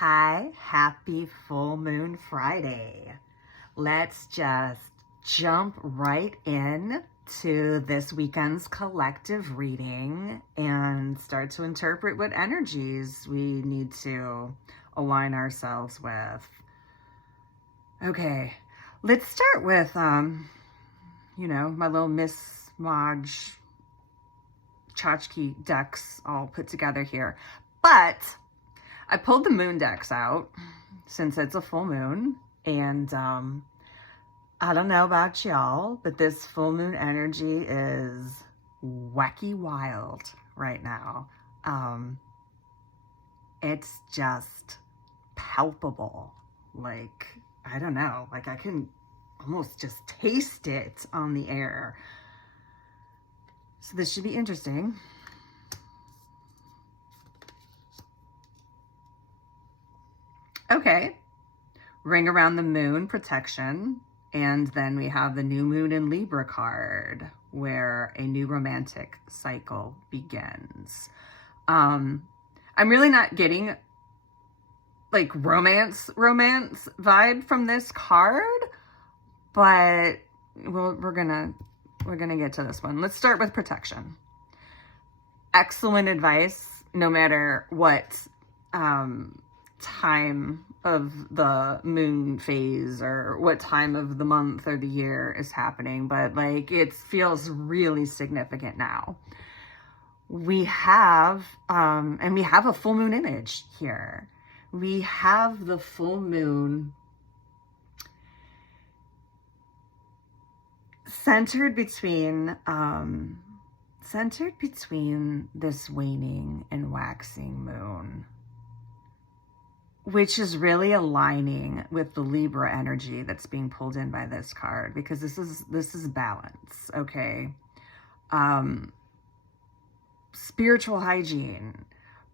Hi, happy full moon Friday. Let's just jump right in to this weekend's collective reading and start to interpret what energies we need to align ourselves with. Okay, let's start with, my little Miss Maj tchotchke decks all put together here. But I pulled the moon decks out since it's a full moon, and I don't know about y'all, but this full moon energy is wacky wild right now. It's just palpable. Like, I don't know, like I can almost just taste it on the air. So this should be interesting. Okay, ring around the moon, protection, and then we have the new moon in Libra card, where a new romantic cycle begins. I'm really not getting like romance vibe from this card, but we're gonna get to this one. Let's start with protection. Excellent advice, no matter what time of the moon phase or what time of the month or the year is happening, but like it feels really significant now. We have and we have a full moon image here. We have the full moon centered between this waning and waxing moon, which is really aligning with the Libra energy that's being pulled in by this card, because this is balance, okay? Spiritual hygiene,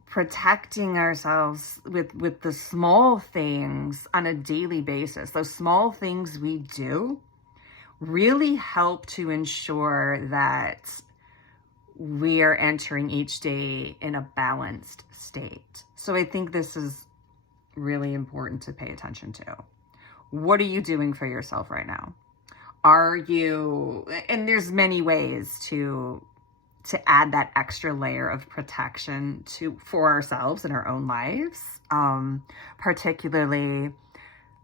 protecting ourselves with the small things on a daily basis. Those small things we do really help to ensure that we are entering each day in a balanced state. So I think this is really important to pay attention to. What are you doing for yourself right now? Are you, and there's many ways to add that extra layer of protection for ourselves in our own lives, particularly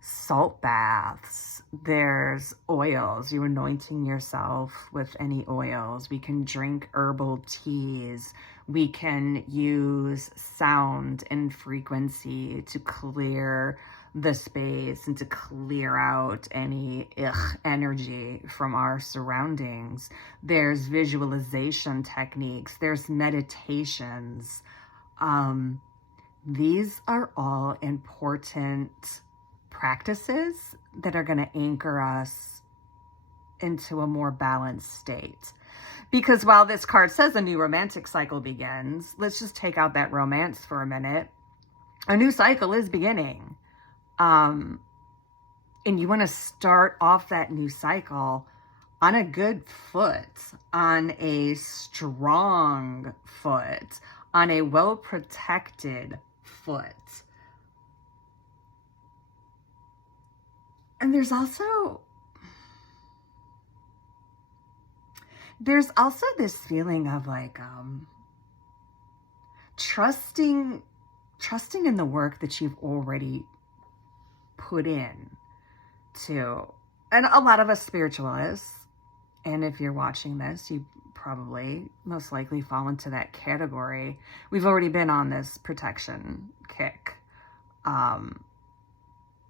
salt baths. There's oils, you anointing yourself with any oils. We can drink herbal teas. We can use sound and frequency to clear the space and to clear out any energy from our surroundings. There's visualization techniques. There's meditations. These are all important practices that are going to anchor us into a more balanced state. Because while this card says a new romantic cycle begins, let's just take out that romance for a minute. A new cycle is beginning. And you want to start off that new cycle on a good foot, on a strong foot, on a well-protected foot. And there's also this feeling of like trusting in the work that you've already put in to, and a lot of us spiritualists, and if you're watching this, you probably most likely fall into that category. We've already been on this protection kick.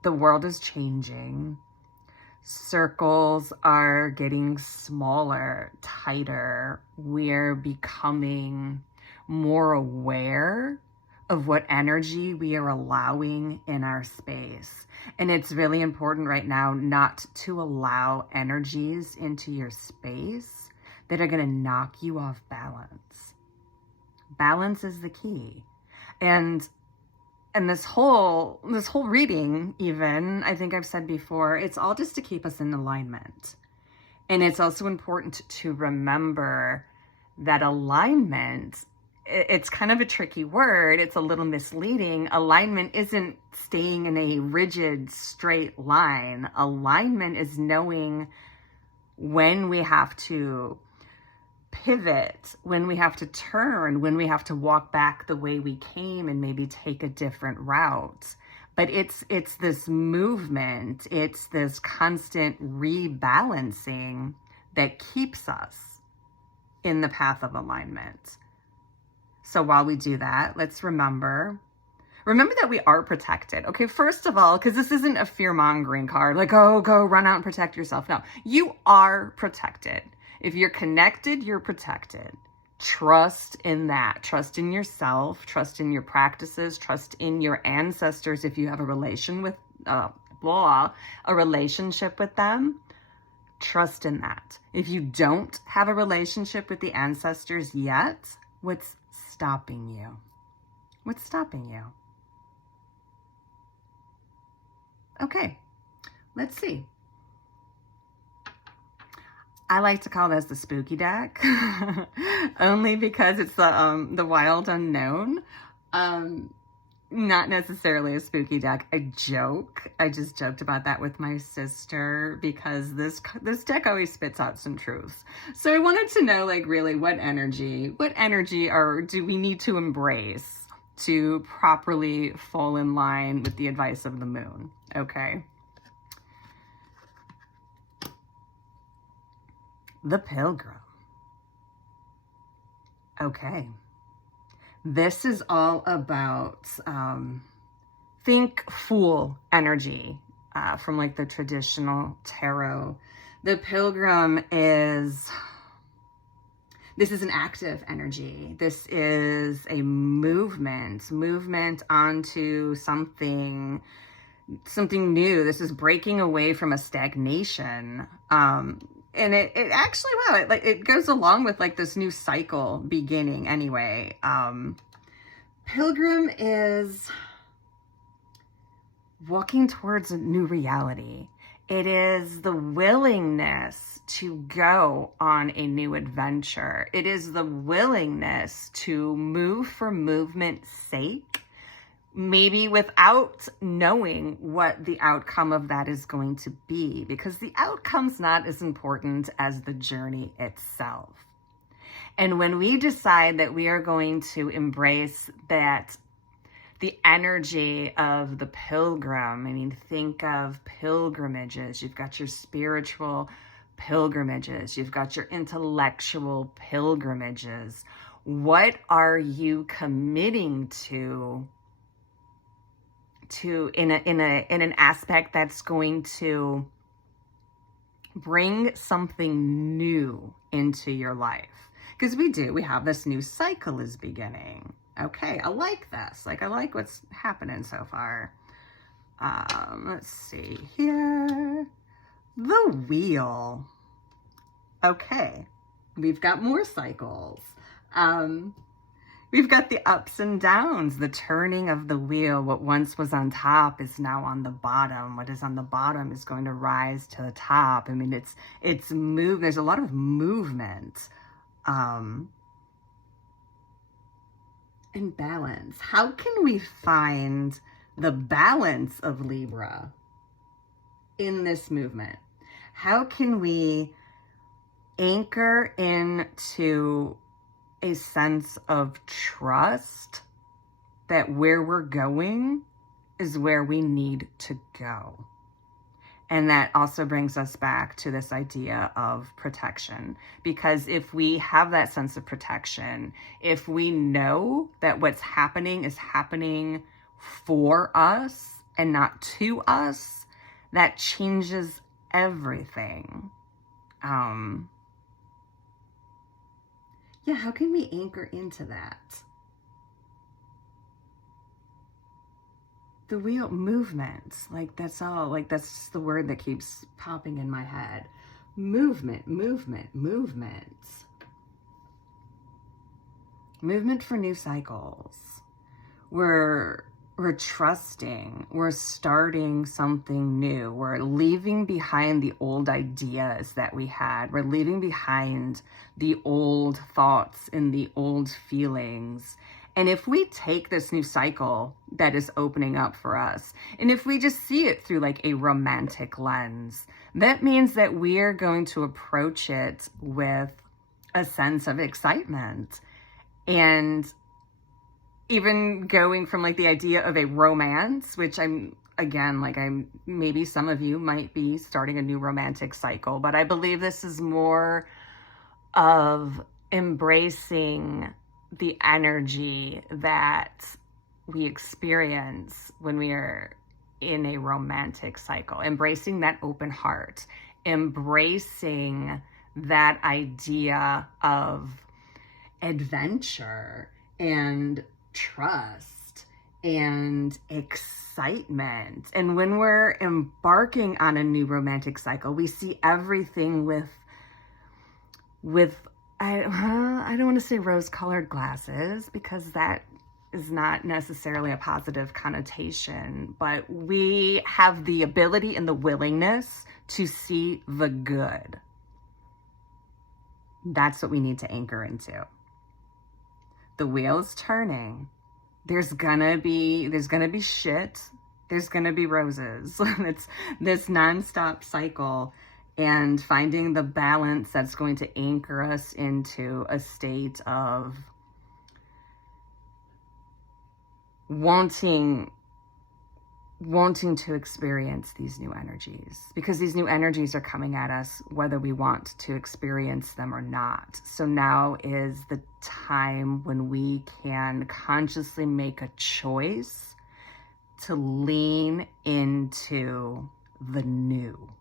The world is changing. Circles are getting smaller, tighter. We're becoming more aware of what energy we are allowing in our space. And it's really important right now not to allow energies into your space that are going to knock you off balance. Balance is the key. And this whole reading, even, I think I've said before, it's all just to keep us in alignment. And it's also important to remember that alignment it's kind of a tricky word. It's a little misleading. Alignment isn't staying in a rigid, straight line. Alignment is knowing when we have to pivot, when we have to turn, when we have to walk back the way we came and maybe take a different route. But it's this movement, it's this constant rebalancing that keeps us in the path of alignment. So while we do that, let's remember that we are protected. Okay, first of all, because this isn't a fear-mongering card, like, oh, go run out and protect yourself. No, you are protected. If you're connected, you're protected. Trust in that. Trust in yourself. Trust in your practices. Trust in your ancestors. If you have a relationship with them, trust in that. If you don't have a relationship with the ancestors yet, what's stopping you? What's stopping you? Okay, let's see. I like to call this the spooky deck, only because it's the wild unknown. Not necessarily a spooky deck. I just joked about that with my sister because this deck always spits out some truths. So I wanted to know, like, really what energy do we need to embrace to properly fall in line with the advice of the moon? Okay. The Pilgrim. Okay. This is all about, think Fool energy from like the traditional tarot. The Pilgrim this is an active energy. This is a movement onto something new. This is breaking away from a stagnation. And it actually, wow, it goes along with like this new cycle beginning anyway. Pilgrim is walking towards a new reality. It is the willingness to go on a new adventure. It is the willingness to move for movement's sake, maybe without knowing what the outcome of that is going to be, because the outcome's not as important as the journey itself. And when we decide that we are going to embrace that, the energy of the pilgrim, I mean, think of pilgrimages. You've got your spiritual pilgrimages. You've got your intellectual pilgrimages. What are you committing to in an aspect that's going to bring something new into your life? Because we have this new cycle is beginning. Okay, I like this. Like, I like what's happening so far. Let's see here. The Wheel. Okay, we've got more cycles. We've got the ups and downs, the turning of the wheel. What once was on top is now on the bottom. What is on the bottom is going to rise to the top. I mean, it's move. There's a lot of movement. And balance. How can we find the balance of Libra in this movement? How can we anchor into a sense of trust that where we're going is where we need to go? And that also brings us back to this idea of protection. Because if we have that sense of protection, if we know that what's happening is happening for us and not to us, that changes everything. Yeah, how can we anchor into that? The wheel, movements, like that's all, like that's just the word that keeps popping in my head. Movement, movement, movements. Movement for new cycles. We're we're trusting, we're starting something new. We're leaving behind the old ideas that we had. We're leaving behind the old thoughts and the old feelings. And if we take this new cycle that is opening up for us, and if we just see it through like a romantic lens, that means that we are going to approach it with a sense of excitement. And even going from like the idea of a romance, which maybe some of you might be starting a new romantic cycle, but I believe this is more of embracing the energy that we experience when we are in a romantic cycle, embracing that open heart, embracing that idea of adventure and trust and excitement. And when we're embarking on a new romantic cycle, we see everything with I don't want to say rose-colored glasses, because that is not necessarily a positive connotation, but we have the ability and the willingness to see the good. That's what we need to anchor into. The wheel is turning. There's gonna be shit. There's gonna be roses. It's this nonstop cycle, and finding the balance that's going to anchor us into a state of wanting to experience these new energies, because these new energies are coming at us whether we want to experience them or not. So now is the time when we can consciously make a choice to lean into the new.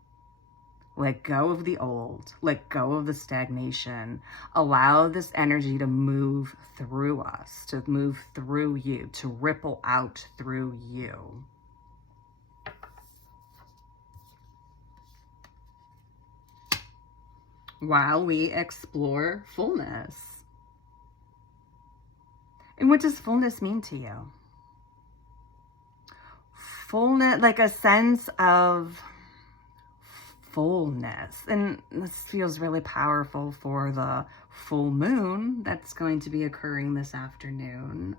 Let go of the old, let go of the stagnation, allow this energy to move through us, to move through you, to ripple out through you. While we explore fullness. And what does fullness mean to you? Fullness, like a sense of fullness. And this feels really powerful for the full moon that's going to be occurring this afternoon,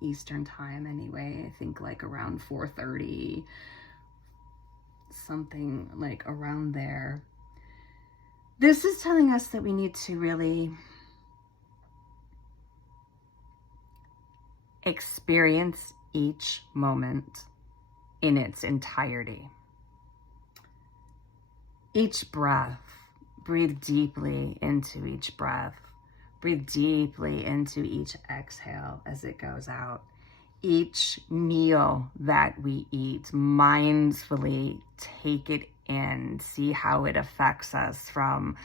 Eastern time anyway. I think like around 4:30, something like around there. This is telling us that we need to really experience each moment in its entirety. Each breath, breathe deeply into each breath. Breathe deeply into each exhale as it goes out. Each meal that we eat, mindfully take it in, see how it affects us from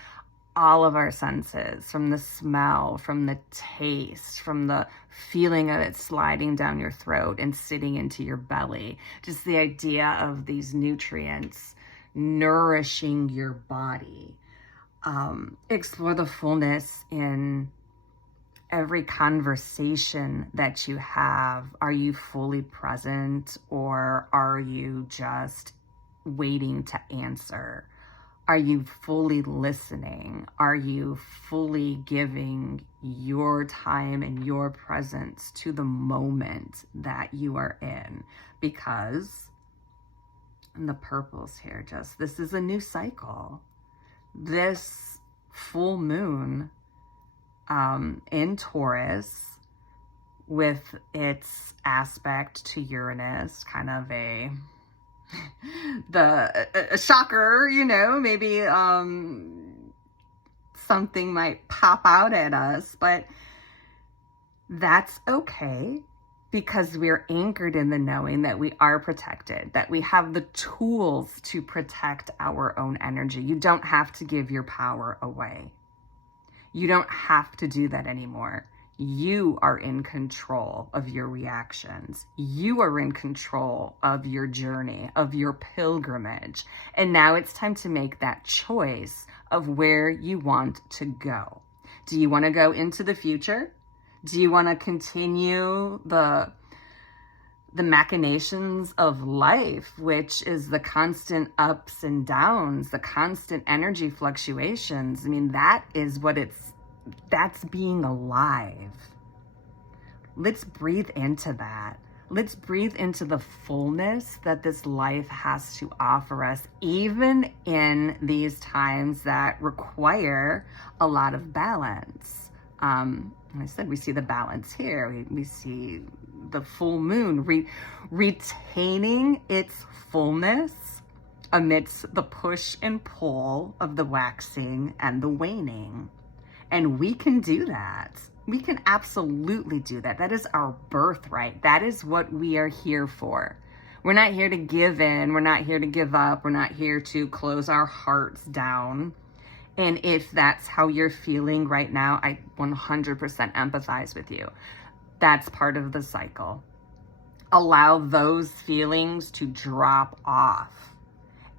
all of our senses, from the smell, from the taste, from the feeling of it sliding down your throat and sitting into your belly. Just the idea of these nutrients nourishing your body. Explore the fullness in every conversation that you have. Are you fully present, or are you just waiting to answer? Are you fully listening? Are you fully giving your time and your presence to the moment that you are in? Because, and the purples here, just, this is a new cycle. This full moon in Taurus, with its aspect to Uranus, kind of a shocker, you know, maybe something might pop out at us, but that's okay, because we're anchored in the knowing that we are protected, that we have the tools to protect our own energy. You don't have to give your power away. You don't have to do that anymore. You are in control of your reactions. You are in control of your journey, of your pilgrimage. And now it's time to make that choice of where you want to go. Do you want to go into the future? Do you want to continue the the machinations of life, which is the constant ups and downs, the constant energy fluctuations. I mean, that's being alive. Let's breathe into that. Let's breathe into the fullness that this life has to offer us, even in these times that require a lot of balance. I said, we see the balance here. We see the full moon retaining its fullness amidst the push and pull of the waxing and the waning. And we can do that. We can absolutely do that. That is our birthright. That is what we are here for. We're not here to give in. We're not here to give up. We're not here to close our hearts down. And if that's how you're feeling right now, I 100% empathize with you. That's part of the cycle. Allow those feelings to drop off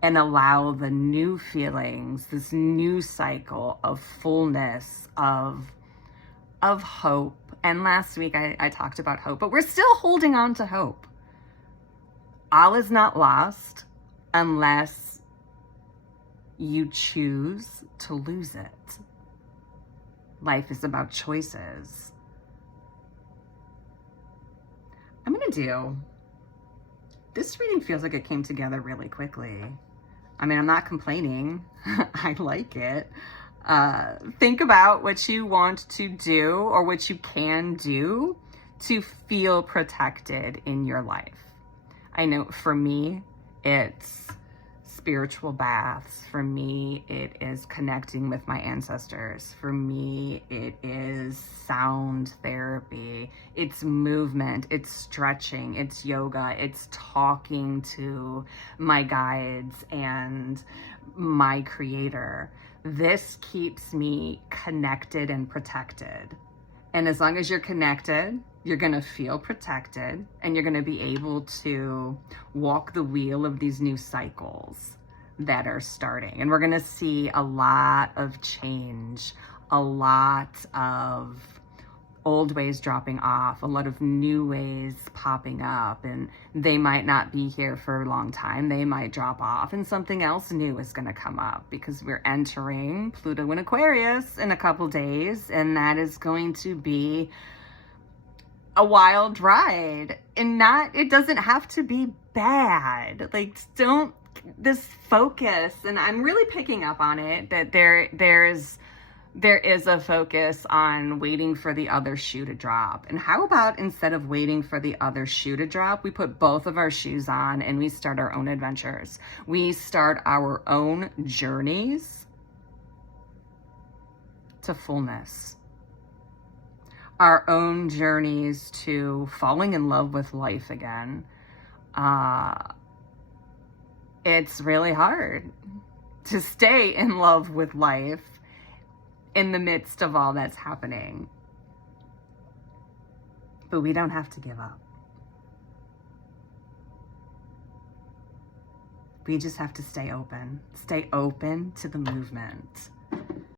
and allow the new feelings, this new cycle of fullness, of hope. And last week I talked about hope, but we're still holding on to hope. All is not lost unless you choose to lose it. Life is about choices. This reading feels like it came together really quickly. I mean, I'm not complaining. I like it. Think about what you want to do or what you can do to feel protected in your life. I know for me, it's spiritual baths. For me, it is connecting with my ancestors. For me, it is sound therapy. It's movement. It's stretching. It's yoga. It's talking to my guides and my creator. This keeps me connected and protected. And as long as you're connected, you're going to feel protected and you're going to be able to walk the wheel of these new cycles that are starting. And we're going to see a lot of change, a lot of old ways dropping off, a lot of new ways popping up, and they might not be here for a long time. They might drop off and something else new is going to come up because we're entering Pluto in Aquarius in a couple days, and that is going to be a wild ride. And it doesn't have to be bad. Like, this focus, and I'm really picking up on it, that there is a focus on waiting for the other shoe to drop. And how about instead of waiting for the other shoe to drop, we put both of our shoes on and we start our own adventures. We start our own journeys to fullness. Our own journeys to falling in love with life again. It's really hard to stay in love with life in the midst of all that's happening. But we don't have to give up. We just have to stay open to the movement.